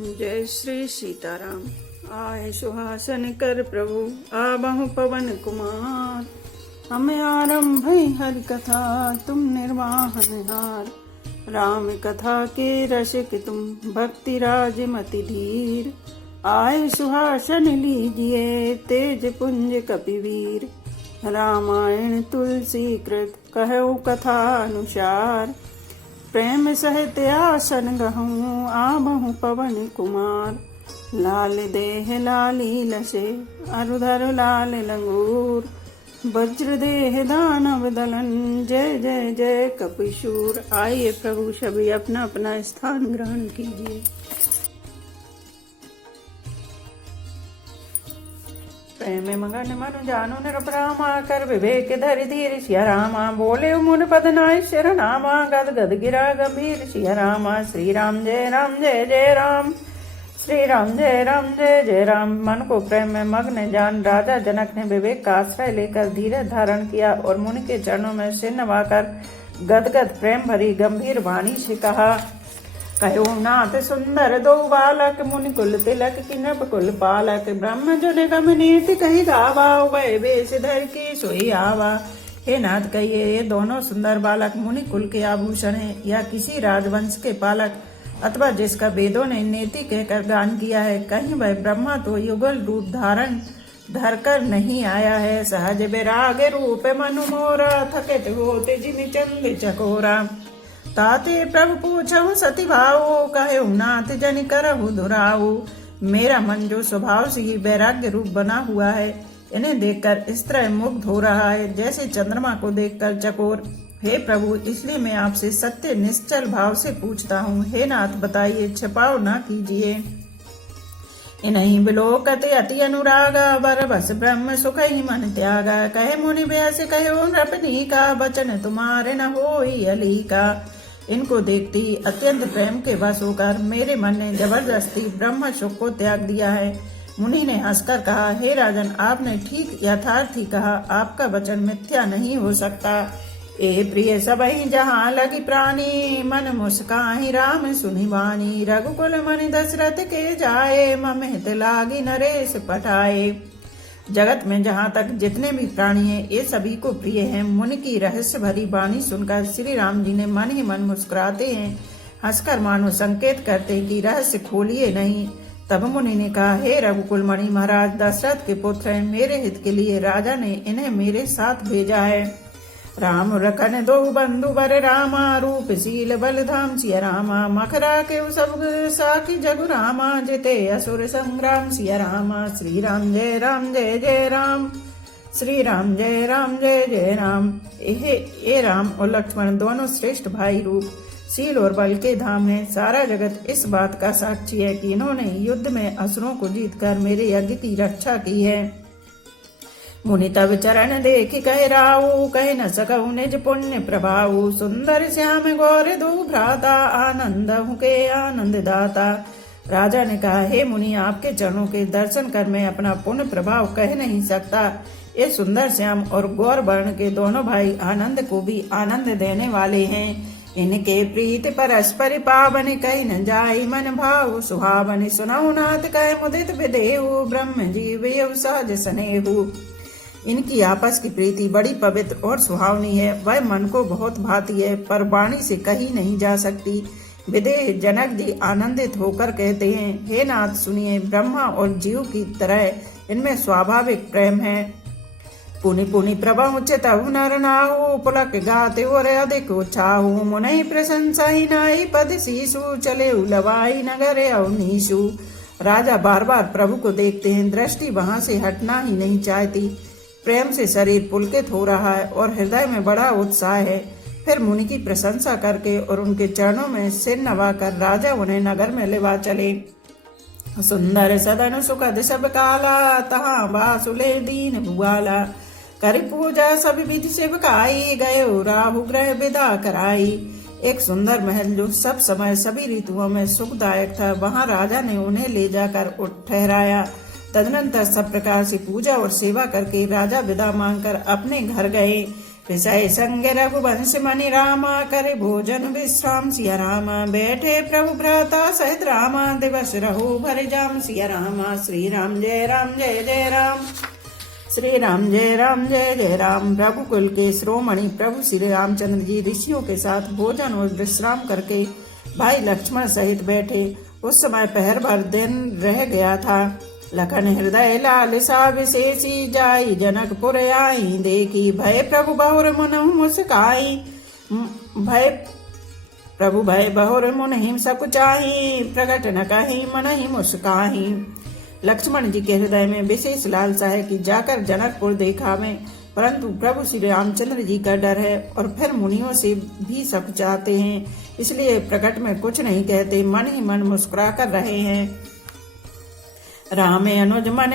जय श्री सीताराम। आए सुहासन कर प्रभु आबहु पवन कुमार। हमें आरंभ हरि कथा तुम निर्वाहन हार। राम कथा के रसिक तुम भक्ति राज मति धीर। आए सुहासन लीजिए तेज पुंज कपिवीर। रामायण तुलसी कृत कहु कथा अनुसार। प्रेम सहित आसन गहूँ आबहु पवन कुमार। लाल देह लाली लसे अरुधर लाल लंगूर। वज्र देह दानव दलन जय जय जय कपिशूर। आइए प्रभु सभी अपना अपना स्थान ग्रहण कीजिए। प्रेम मगन मन जानु निरपरामा कर विवेक धरि धीर। सिया रामा बोले मुन पद नाय शरणामा। गद गद गिरा गंभीर सिया रामा। श्री राम जय जय राम। श्री राम जय जय राम। मन को प्रेम में मग्न जान राजा जनक ने विवेक का आश्रय लेकर धीरज धारण किया और मुनि के चरणों में सिर नवाकर गदगद प्रेम भरी गंभीर वाणी से कहा। कहो नाथ सुंदर दो बालक मुनि कुल तिलक की नभ कुल पालक। ब्रह्म जो निगम नीति कही गावा वह वेश धर की सोई आवा। हे नाथ कहिए ये दोनों सुंदर बालक मुनि कुल के आभूषण हैं या किसी राजवंश के पालक अथवा जिसका वेदों ने नीति कहकर गान किया है। कहीं वह ब्रह्मा तो युगल रूप धारण धरकर नहीं आया है। सहज विराग रूप मनु मोरा थकित होते जिन चंद चकोरा। ताते प्रभु पूछऊ सती भाऊ कहे नाथ जन करहु दुराऊ। मेरा मन जो स्वभाव से ही वैराग्य रूप बना हुआ है इन्हें देखकर इस तरह मुग्ध हो रहा है जैसे चंद्रमा को देखकर चकोर। हे प्रभु इसलिए मैं आपसे सत्य निश्चल भाव से पूछता हूँ। हे नाथ बताइए छिपाव न कीजिए। इन्हीं बिलोकत अति अनुरागा बर बस ब्रह्म सुख ही मन त्यागा। कहे मुनि व्यास कहे नृपनी का वचन तुम्हारे न होई अली का। इनको देखते ही अत्यंत प्रेम के वश होकर मेरे मन ने जबरदस्ती ब्रह्म सुख को त्याग दिया है। मुनि ने हंसकर कहा, हे राजन आपने ठीक यथार्थ ही कहा। आपका वचन मिथ्या नहीं हो सकता। ए प्रिय सबहि जहाँ लगी प्राणी मन मुस्काहि राम सुनि वाणी। रघुकुल मनि दशरथ के जाए ममहित लागी नरेश पठाए। जगत में जहाँ तक जितने भी प्राणी हैं ये सभी को प्रिय हैं। मुनि की रहस्य भरी वाणी सुनकर श्री राम जी ने मन ही मन मुस्कुराते हैं हंसकर मानो संकेत करते हैं कि रहस्य खोलिए नहीं। तब मुनि ने कहा, हे रघुकुल मणि महाराज दशरथ के पुत्र हैं। मेरे हित के लिए राजा ने इन्हें मेरे साथ भेजा है। राम रखन दो बंधु बर रामा रूप शील बल धाम सिया रामा। मखरा के सब साखी जगु रामा जिते असुर संग्राम सिया रामा। श्री राम जय जय राम। श्री राम जय जय राम। ये राम और लक्ष्मण दोनों श्रेष्ठ भाई रूप शील और बल के धाम हैं। सारा जगत इस बात का साक्षी है कि इन्होंने युद्ध में असुरों को जीतकर मेरे यज्ञ की रक्षा की है। मुनि तब चरण देख कह राऊ कह न सकहु निज पुण्य प्रभाऊ। सुंदर श्याम गौर दो भ्राता आनंद के आनंद दाता। राजा ने कहा, हे मुनि आपके चरणों के दर्शन कर मैं अपना पुण्य प्रभाव कह नहीं सकता। ये सुंदर श्याम और गौर वर्ण के दोनों भाई आनंद को भी आनंद देने वाले हैं। इनके प्रीत परस्पर पावन कही न जाई मन भाव सुहावन। सुनऊ नाथ कह मुदित विदेहु ब्रह्म जीव सहज स्नेहु। इनकी आपस की प्रीति बड़ी पवित्र और सुहावनी है। वह मन को बहुत भाती है पर वाणी से कही नहीं जा सकती। विदेह जनक जी आनंदित होकर कहते हैं, हे नाथ सुनिए ब्रह्मा और जीव की तरह इनमें स्वाभाविक प्रेम है। पुनि पुनि प्रभु चितहु नर नाहु पुलक गाते और अधिक उछाहु। मुनि प्रशंसा ही नाई पद शीशु चले उलवाई नगर अवनीशु। राजा बार बार प्रभु को देखते हैं दृष्टि वहां से हटना ही नहीं चाहती। प्रेम से शरीर पुलकित हो रहा है और हृदय में बड़ा उत्साह है। फिर मुनि की प्रशंसा करके और उनके चरणों में सिर नवाकर राजा उन्हें नगर में लेवा चले। सुंदर सदन सुखद सब काला तहाँ बासुले दीन भुआला। कर पूजा सब विधि सेवकाई गयो राहु ग्रह विदा कराई। एक सुंदर महल जो सब समय सभी ऋतुओं में सुखदायक था वहाँ राजा ने उन्हें ले जाकर ठहराया। तदनंतर सब प्रकार से पूजा और सेवा करके राजा विदा मांगकर अपने घर गए। विषय संग रघुवंश मणि रामा करे भोजन विश्राम सिया रामा बैठे प्रभु भ्राता सहित रामा दिवस रहु भर जाम सिया रामा श्री राम जय जय राम श्री राम जय जय राम। रघुकुल के श्रोमणि प्रभु श्री रामचंद्र जी ऋषियों के साथ भोजन और विश्राम करके भाई लक्ष्मण सहित बैठे। उस समय पहर भर दिन रह गया था। लखन हृदय लालसा विशेषी जाई जनकपुर आई देखी भय प्रभु बहुर मुनहु मुस्काई भय बहुर मुनहि सकुचाही प्रकट न कही मनहि मुस्काही। लक्ष्मण जी के हृदय में विशेष लालसा है कि जाकर जनकपुर देखावें, परंतु प्रभु श्री रामचंद्र जी का डर है और फिर मुनियों से भी सकुचाते हैं, इसलिए प्रकट में कुछ नहीं कहते, मन ही मन मुस्कुरा कर रहे हैं। राम अनुज मन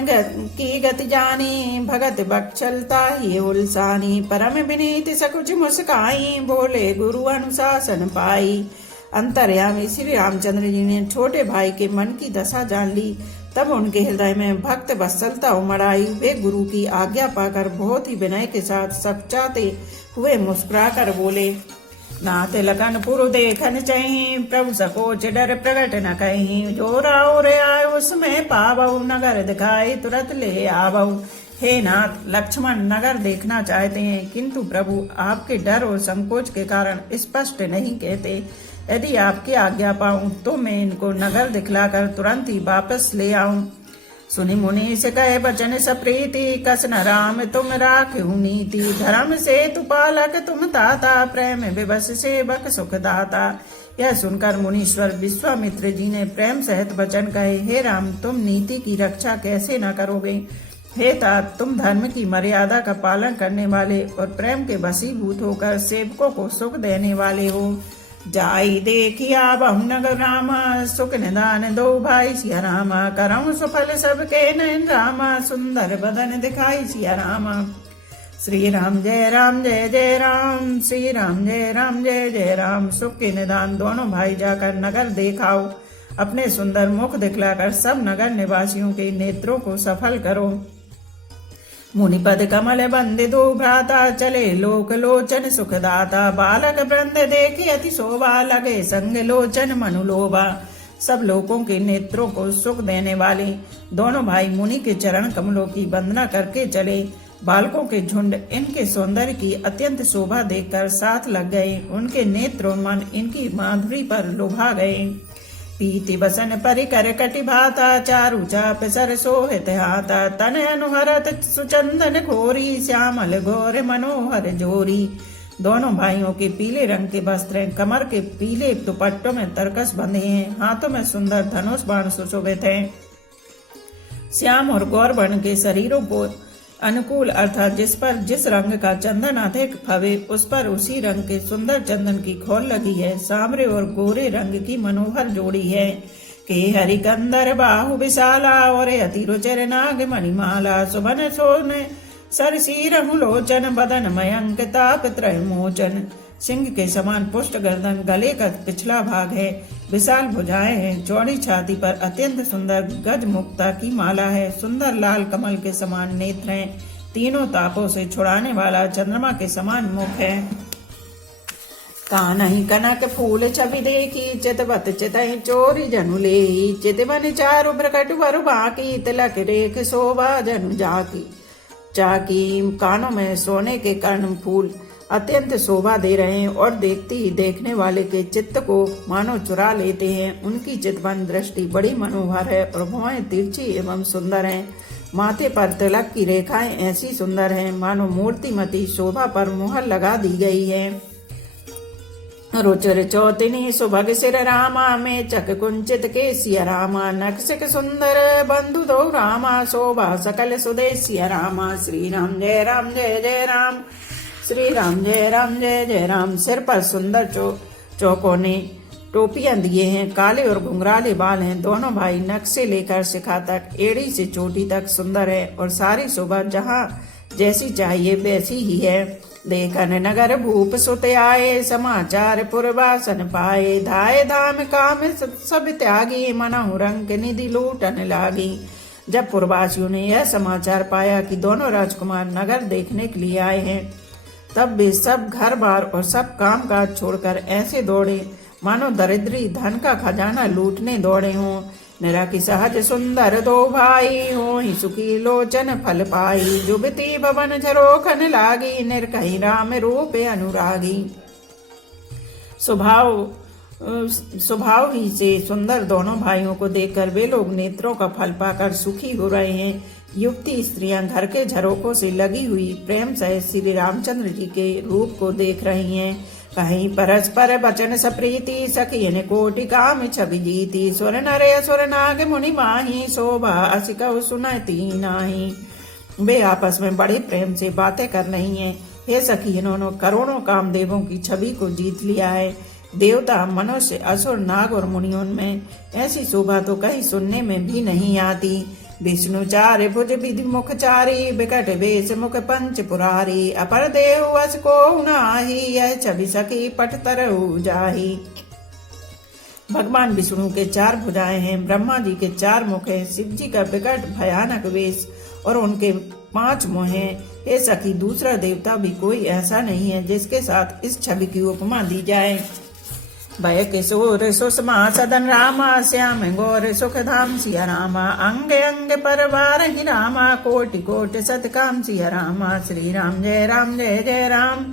की गति जानी भगत बक्षलता ही उलसानी परम विनीत सकुच मुस्काई बोले गुरु अनुशासन पाई। अंतर्यामी श्री रामचंद्र जी ने छोटे भाई के मन की दशा जान ली, तब उनके हृदय में भक्त वत्सलता उमड़ आई। वे गुरु की आज्ञा पाकर बहुत ही विनय के साथ सकुचाते हुए मुस्कुरा कर बोले, नाथ लखन पुरु देखन चही प्रभु सकोच डर प्रकट न कहीं जो राव रे आए उसमें पावऊ नगर दिखाई तुरंत ले आवऊ। हे नाथ, लक्ष्मण नगर देखना चाहते हैं, किंतु प्रभु आपके डर और संकोच के कारण स्पष्ट नहीं कहते। यदि आपकी आज्ञा पाऊं तो मैं इनको नगर दिखलाकर तुरंत ही वापस ले आऊं। सुनि मुनि से कहे वचन सप्रीति कस न राम तुम राखहु नीति धर्म से तु पालक तुम ताता प्रेम विवश सेवक सुखदाता। यह सुनकर मुनीश्वर विश्वामित्र जी ने प्रेम सहित वचन कहे, हे राम, तुम नीति की रक्षा कैसे न करोगे। हे तात, तुम धर्म की मर्यादा का पालन करने वाले और प्रेम के वशीभूत होकर सेवकों को सुख देने वाले हो। जाई देखिया बहु नगर रामा सुख निदान दो भाई सिया रामा करम सुफल सबके नयन रामा सुंदर बदन दिखाई सिया रामा। श्री राम जय जय राम श्री राम जय जय राम। सुख के निदान दोनों भाई जाकर नगर देखाओ, अपने सुंदर मुख दिखलाकर सब नगर निवासियों के नेत्रों को सफल करो। मुनिपद कमल बंदे दो भ्राता चले लोक लोचन सुखदाता बालक वृंद देखे अति शोभा लगे संग लोचन मनुलोभा। सब लोगों के नेत्रों को सुख देने वाले दोनों भाई मुनि के चरण कमलों की वंदना करके चले। बालकों के झुंड इनके सौंदर्य की अत्यंत शोभा देखकर साथ लग गए। उनके नेत्र और मन इनकी माधुरी पर लुभा गए। पीति बसन परिकर कटि भाता चारु चाप सर सोहित हाथा तन अनुहरत सुचंदन घोरी श्यामल घोर मनोहर जोरी। दोनों भाइयों के पीले रंग के वस्त्र कमर के पीले दुपट्टों में तरकस बंधे हैं, हाथों में सुंदर धनुष बाण सुशोभित हैं। श्याम और गौर वर्ण के शरीरों को अनुकूल अर्थात जिस पर जिस रंग का चंदन अधिक भवे उस पर उसी रंग के सुंदर चंदन की खोल लगी है। सांवरे और गोरे रंग की मनोहर जोड़ी है के हरिकंदर बाहु विशाला और अति रुचिर नाग मणिमाला सुबन सोन सरसी रघुलोचन बदन मयंक ताप त्रय मोचन। सिंह के समान पुष्ट गर्दन, गले का पिछला भाग है, विशाल भुजाएं हैं, चौड़ी छाती पर अत्यंत सुंदर गज मुक्ता की माला है, सुंदर लाल कमल के समान नेत्र हैं, तीनों तापों से छुड़ाने वाला चंद्रमा के समान मुख है। कानहि कनक फूल छवि देखी चितवत चितहि चोरी जनु लेही चितवन चारु प्रकट वरु बाकी तिलक रेख शोभा जनु जाकी। चाकी कानों में सोने के कर्ण फूल अत्यंत शोभा दे रहे हैं और देखते ही देखने वाले के चित्त को मानो चुरा लेते हैं। उनकी चितवन दृष्टि बड़ी मनोहर है और भुआएं तिरछी एवं सुंदर हैं। माथे पर तिलक की रेखाएं ऐसी सुंदर हैं मानो मूर्तिमती शोभा पर मुहर लगा दी गई है। रुचिर चौतिनी सुभग सिर रामा में चक कुंचित के सिया रामा नक्सिक सुंदर बंधु दो रामा शोभा सकल सुदेशिया रामा। श्री राम जय जय राम श्री राम जय जय राम। सिर पर सुंदर चौकोने टोपियां दिए हैं, काले और घुंघराले बाल हैं। दोनों भाई नक से लेकर शिखा तक एड़ी से चोटी तक सुंदर है और सारी शोभा जहाँ जैसी चाहिए वैसी ही है। देखन नगर भूप सुत आए समाचार पुरवासन पाए धाय धाम काम सब त्यागी मनहु रंग निधि लूटन लागी। जब पुरवासियों ने यह समाचार पाया कि दोनों राजकुमार नगर देखने के लिए आए हैं तब वे सब घर बार और सब काम काज छोड़कर ऐसे दौड़े मानो दरिद्री धन का खजाना लूटने दौड़े हों। निरा की सहज सुंदर दो भाई हो ही सुखी लोचन फल पाई। जुबती भवन झरोखन लागी निर्कही राम रूप अनुरागी। स्वभाव ही से सुंदर दोनों भाइयों को देखकर वे लोग नेत्रों का फल पाकर सुखी हो रहे हैं। युवती स्त्रियां घर के झरोखों से लगी हुई प्रेम सहित श्री रामचंद्र जी के रूप को देख रही हैं। कहीं परस्पर बचन सप्रीति सखी ने कोटि काम छवि जीती। सुर नरे असुर नाग मुनि माही शोभा अस कहु सुनती नाही। वे आपस में बड़े प्रेम से बातें कर रही हैं। हे सखी, इन्होंने करोड़ों कामदेवों की छवि को जीत लिया है। देवता, मनुष्य, असुर, नाग और मुनियों में ऐसी शोभा तो कहीं सुनने में भी नहीं आती। विष्णु चार भुज विधि मुख चारी बिकट वेश मुख पंच पुरारी। अपर देव अस को नाही यह छवि सखी पट तरहु जाही। भगवान विष्णु के 4 भुजाएं हैं, ब्रह्मा जी के 4 मुख हैं, शिव जी का विकट भयानक वेश और उनके 5 मुंह हैं। हे सखी, दूसरा देवता भी कोई ऐसा नहीं है जिसके साथ इस छवि की उपमा दी जाए। भय किशोर सुषमा सदन रामा श्याम गौर सुख धाम सिया रामा। अंग अंग परवार ही रामा कोटि कोटि सतकाम सिया रामा। श्री राम जय जय राम।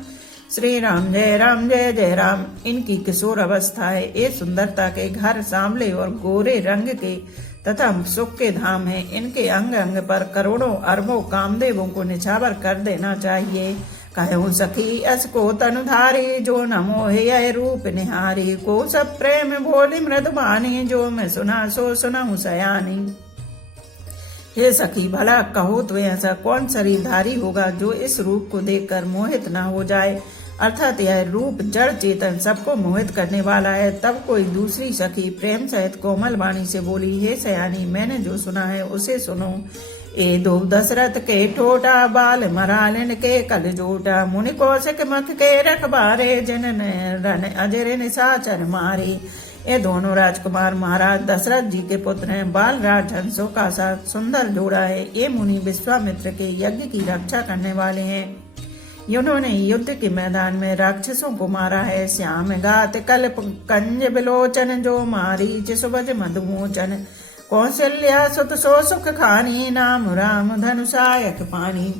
श्री राम जय जय राम। इनकी किशोर अवस्था है। ये सुंदरता के घर सांवले और गोरे रंग के तथा सुख के धाम है। इनके अंग अंग पर करोड़ों अरबों कामदेवों को निछावर कर देना चाहिए। कहूँ सखी अस को तनुधारी जो न मोहे रूप निहारी। को सब प्रेम बोली मृदुबानी जो मैं सुना सो सुनाऊं सयानी। हे सखी, भला कहो तो ऐसा कौन शरीरधारी होगा जो इस रूप को देखकर मोहित न हो जाए। अर्थात यह रूप जड़ चेतन सबको मोहित करने वाला है। तब कोई दूसरी सखी प्रेम सहित कोमल वाणी से बोली, हे सयानी, मैंने जो सुना है उसे सुनो। ए दो दशरथ के ठोटा बाल मरालन के कल जोटा। मुनि कौशिक मख के रखबारे जनन रन अजर निशाचर मारे। ये दोनों राजकुमार महाराज दशरथ जी के पुत्र हैं। बाल राज हंसों का साथ सुंदर जोड़ा है। ये मुनि विश्वामित्र के यज्ञ की रक्षा करने वाले हैं। इन्होंने युद्ध के मैदान में राक्षसों को मारा है। श्याम गात कल्प कंज बिलोचन जो मारी जिसुबज मधुमोचन। कौशल्या सुत सो सुख खानी नाम राम धनुषायक पानी।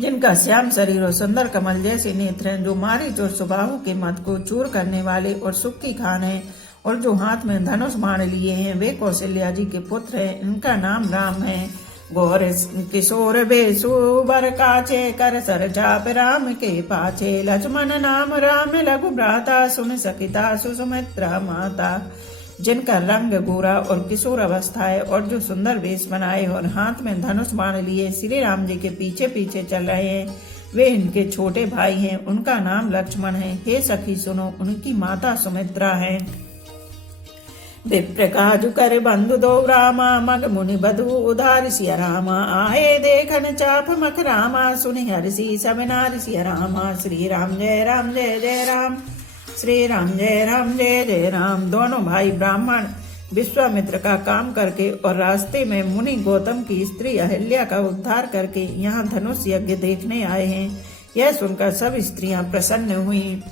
जिनका श्याम शरीर और सुंदर कमल जैसे नेत्र हैं, जो मारीच और सुबाहु के मद को चूर करने वाले और सुख की खान है, और जो हाथ में धनुष बाण लिए हैं, वे कौशल्या जी के पुत्र हैं। इनका नाम राम है। गौर किशोर बेसु बर काचे कर सर चाप राम के पाछे। लक्ष्मण नाम राम लघु भ्राता सुन सकिता सुमित्रा माता। जिनका रंग गोरा और किशोर अवस्था है, और जो सुंदर वेश बनाए और हाथ में धनुष बाण लिए श्री राम जी के पीछे पीछे चल रहे हैं, वे इनके छोटे भाई हैं। उनका नाम लक्ष्मण है। हे सखी सुनो, उनकी माता सुमित्रा है। विप्र काजु कर बंधु दो रामा मग मुनि बधु उधार सिया रामा। आए देखन चाप मख रामा सुनि हर्षि सब नार सिया रामा। श्री राम जय जय राम। श्री राम जय जय राम। दोनों भाई ब्राह्मण विश्वामित्र का काम करके और रास्ते में मुनि गौतम की स्त्री अहिल्या का उद्धार करके यहाँ धनुष यज्ञ देखने आए हैं। यह सुनकर सब स्त्रियां प्रसन्न हुई।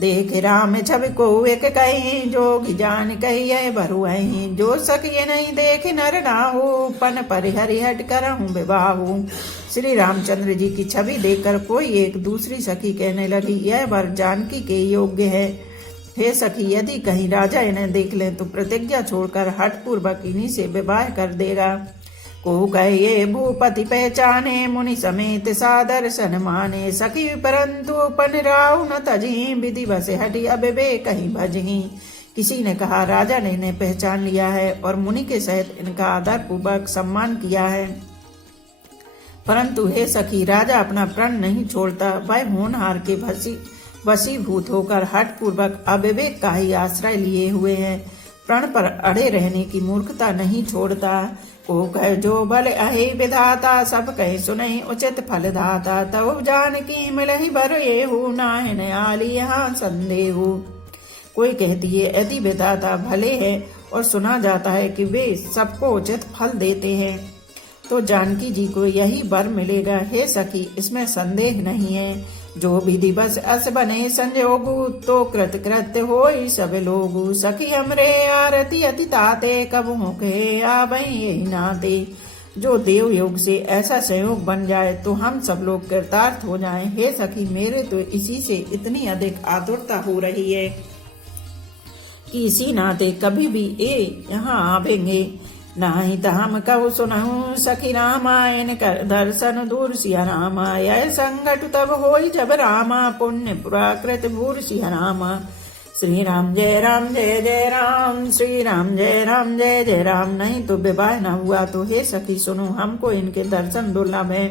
देख राम छवि को एक कहीं जोगी जान कही भरुआई। जो सकिए नहीं देख नर नाहु पन परिहरि हट करहूं विवाहु। श्री रामचंद्र जी की छवि देखकर कोई एक दूसरी सखी कहने लगी, यह वर जानकी के योग्य है। हे सखी, यदि कहीं राजा इन्हें देख ले तो प्रतिज्ञा छोड़कर हठ पूर्वक इन्हीं से विवाह कर देगा। को कहे भूपति पहचाने मुनि समेत सादर सन माने। सखी परंतु पन राव न तजी विधि बसे हटी अब वे कहीं भजही। किसी ने कहा, राजा ने इन्हें पहचान लिया है और मुनि के सहित इनका आदर पूर्वक सम्मान किया है। परंतु हे सखी, राजा अपना प्रण नहीं छोड़ता। वह होनहार के वशीभूत होकर हठ पूर्वक अविवेक का ही आश्रय लिए हुए हैं। प्रण पर अड़े रहने की मूर्खता नहीं छोड़ता। को कह जो बल अहि विधाता सब कहे सुनहि उचित फल दाता। तब जानकी मिलहि बर येहु नाहिन आली यहाँ संदेहु। कोई कहती है, यदि विधाता भले है और सुना जाता है कि वे सबको उचित फल देते हैं। तो जानकी जी को यही वर मिलेगा। हे सखी, इसमें संदेह नहीं है। जो विधि बस अस बने संजोगु, तो कृत कृत्य होई सब लोगु। सखी हमरे आरती अति ताते, कब होके आबई यही नाते। जो देव योग से ऐसा संयोग बन जाए तो हम सब लोग कृतार्थ हो जाएं। हे सखी, मेरे तो इसी से इतनी अधिक आतुरता हो रही है कि इसी नाते कभी भी ये यहाँ आवेंगे। नाही हम कहु सुनहु सखी रामायण कर दर्शन दूर सिया रामा। यह संकट तब होई जब रामा, पुण्य प्राकृत भूर सिया रामा। श्री राम जय जय राम, श्री राम जय जय राम। नहीं तो विवाह न हुआ तो हे सखी सुनो, हमको इनके दर्शन दुर्लभ है।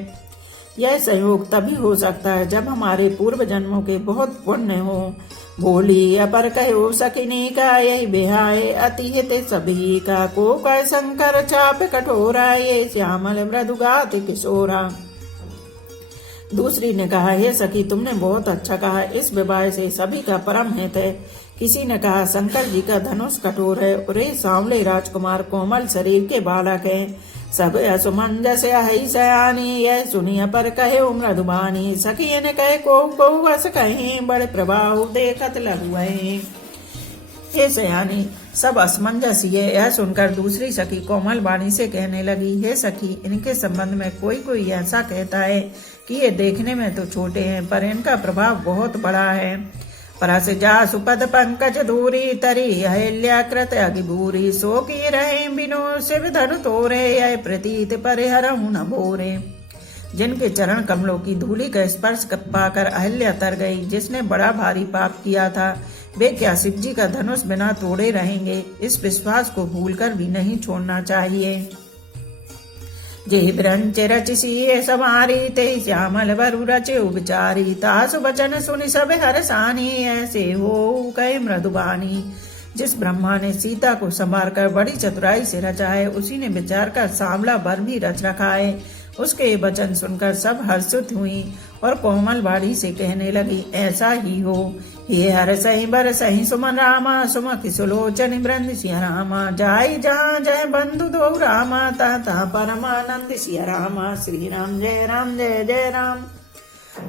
यह संयोग तभी हो सकता है जब हमारे पूर्व जन्मों के बहुत पुण्य हो। बोली अपर कहो सखिनी का, यही बिहाय अति हित सभी का। को कह शंकर चाप कठोरा, ये श्यामल मृदुगात किशोरा। दूसरी ने कहा, हे सखी तुमने बहुत अच्छा कहा, इस विवाह से सभी का परम हित है। किसी ने कहा, शंकर जी का धनुष कठोर है और ये सांवले राजकुमार कोमल शरीर के बालक हैं। सब असुमंजस हई सयानी, यह सुनिय पर कहे मृदुबानी। सखी ने कहे को बस कहे, बड़े प्रभाव देखत लहुए। हे सयानी, सब असमंजस ये यह सुनकर दूसरी सखी कोमल वाणी से कहने लगी, हे सखी, इनके संबंध में कोई ऐसा कहता है कि ये देखने में तो छोटे हैं पर इनका प्रभाव बहुत बड़ा है। परस जा सुपद पंकज धूरी, तरी अहिल्या कृत अगिबूरी। सो की रहे बिनो शिव धनु तोरे, यह प्रतीत परिहरहु न भोरे। जिनके चरण कमलों की धूलि का स्पर्श पाकर अहिल्या तर गई, जिसने बड़ा भारी पाप किया था, वे क्या शिव जी का धनुष बिना तोड़े रहेंगे। इस विश्वास को भूलकर भी नहीं छोड़ना चाहिए। जे ब्रंच रचिसी समारी, ते श्यामल वरु रचे उपचारी। तासु वचन सुनि सब हरसानी, ऐसे हो कहे मृदुबानी। जिस ब्रह्मा ने सीता को संवार कर बड़ी चतुराई से रचा है, उसी ने विचार कर सांवला वर भी रच रखा है। उसके वचन सुनकर सब हर्षित हुई और कोमल बाड़ी से कहने लगी, ऐसा ही हो। हे हर सही बर सही सुमन रामा, सुमखि सुलोचन वृंद सिया रामा। जाई जहाँ जय बंधु दो रामा, ता परमानंद सिया रामा। श्री राम जय जय राम,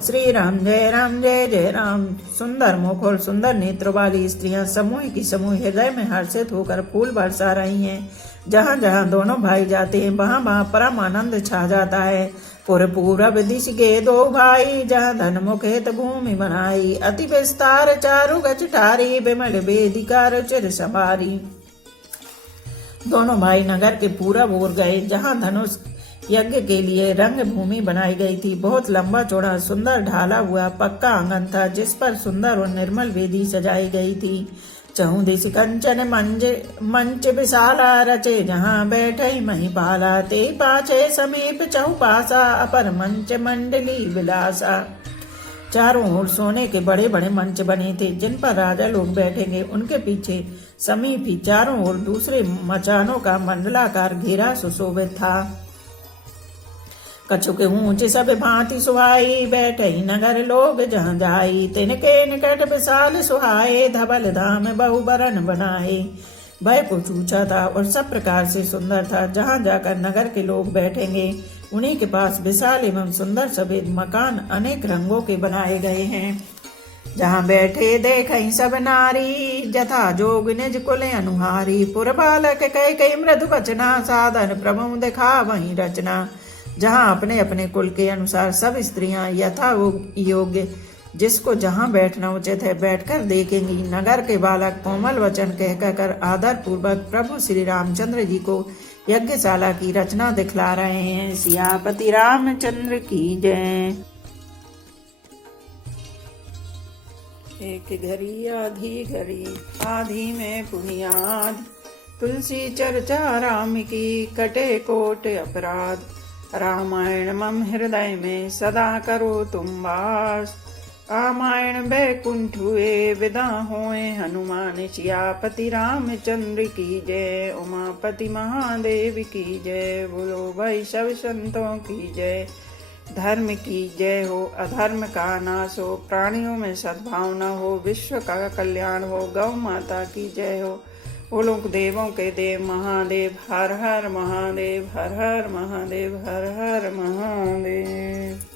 श्री राम जय जय राम। सुंदर मुख और सुंदर नेत्र वाली स्त्रियां समूह की समूह हृदय में हर्षित होकर फूल बरसा रही हैं। जहाँ जहाँ दोनों भाई जाते हैं वहाँ वहाँ परम आनंद छा जाता है। पूरब दिश के दो भाई, जहाँ धन मुख हित भूमि बनाई। अति विस्तार चारु गच ठारी, विमल वेदिका रुचिर सवारी। दोनों भाई नगर के पूरब ओर गए, जहाँ धनुष यज्ञ के लिए रंग भूमि बनाई गई थी। बहुत लंबा चौड़ा सुंदर ढाला हुआ पक्का आंगन था, जिस पर सुंदर और निर्मल वेदी सजाई गई थी। चहु दिश कंचन मंच विशाला, रचे जहाँ बैठे महिपाला। ते पाछे समीप चहुपासा, अपर मंच मंडली विलासा। चारों ओर सोने के बड़े बड़े मंच बने थे, जिन पर राजा लोग बैठेंगे। उनके पीछे समीप ही चारों ओर दूसरे मचानों का मंडलाकार घेरा सुशोभित था। कछु के ऊंचे सब भांति सुहाई, बैठे नगर लोग जहाँ जाई। तिनके निकट विशाल सुहाए, धवल धाम बहुबरन बनाए। भय कुछ ऊंचा था और सब प्रकार से सुंदर था। जहाँ जाकर नगर के लोग बैठेंगे, उन्हीं के पास विशाल एवं सुंदर सफेद मकान अनेक रंगों के बनाए गए हैं। जहाँ बैठे देखई सब नारी, जथा जोग निज कुल अनुहारी। पुर बालक कई मृदु बचना, साधन प्रभु दिखा वही रचना। जहाँ अपने अपने कुल के अनुसार सब स्त्रियां यथा योग्य जिसको जहाँ बैठना उचित है बैठकर देखेंगी। नगर के बालक कोमल वचन कहकर आदर पूर्वक प्रभु श्री रामचंद्र जी को यज्ञशाला की रचना दिखला रहे हैं। सियापति रामचंद्र की जय। एक घड़ी आधी में पुनियाद, तुलसी चर्चा राम की कटे कोट अपराध। रामायण मम हृदय में सदा करो तुम वास। रामायण बैकुंठ हुए विदा होए हनुमान। सियापति रामचंद्र की जय, उमापति महादेव की जय। बोलो भाई सब संतों की जय। धर्म की जय हो, अधर्म का नाश हो, प्राणियों में सद्भावना हो, विश्व का कल्याण हो। गौ माता की जय हो, बोलो देवों के देव महादेव, हर हर महादेव, हर हर महादेव, हर हर महादेव।